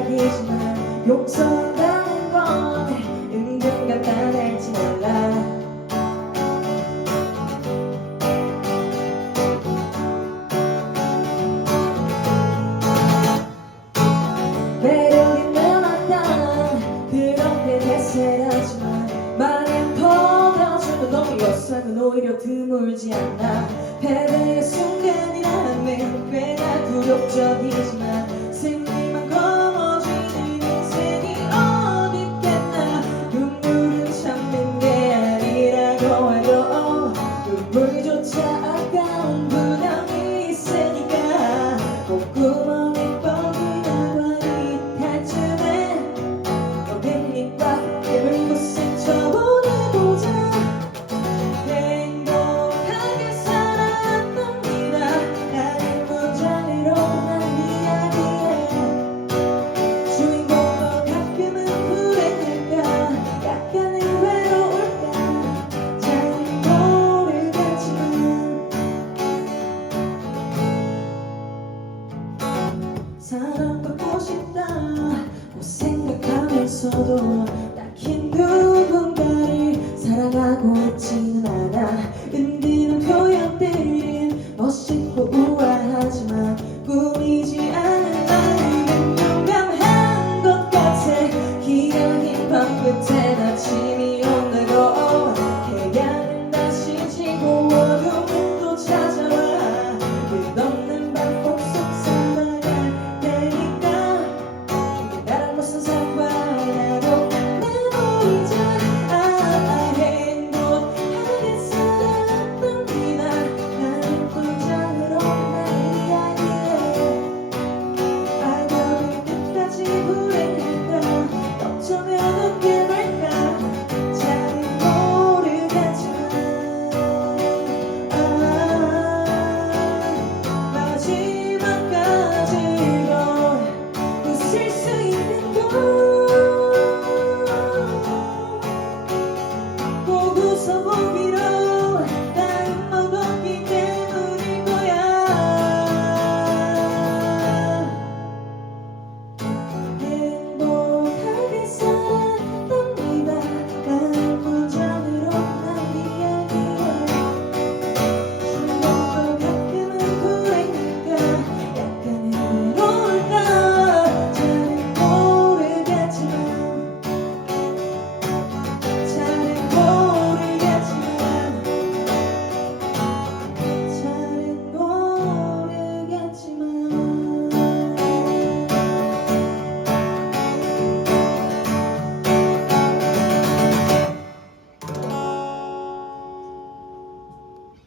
이야기지만 용서라는 건 은근 간단할지 몰라. 매력 있는 만남 그렇게 대세하지만 말은 퍼가지고 너무 여상은 오히려 드물지 않아. 패배의 순간이라면 꽤나 굴욕적이지만 승리 있어도 딱히 누군가를 사랑하고 있지는 않아. world.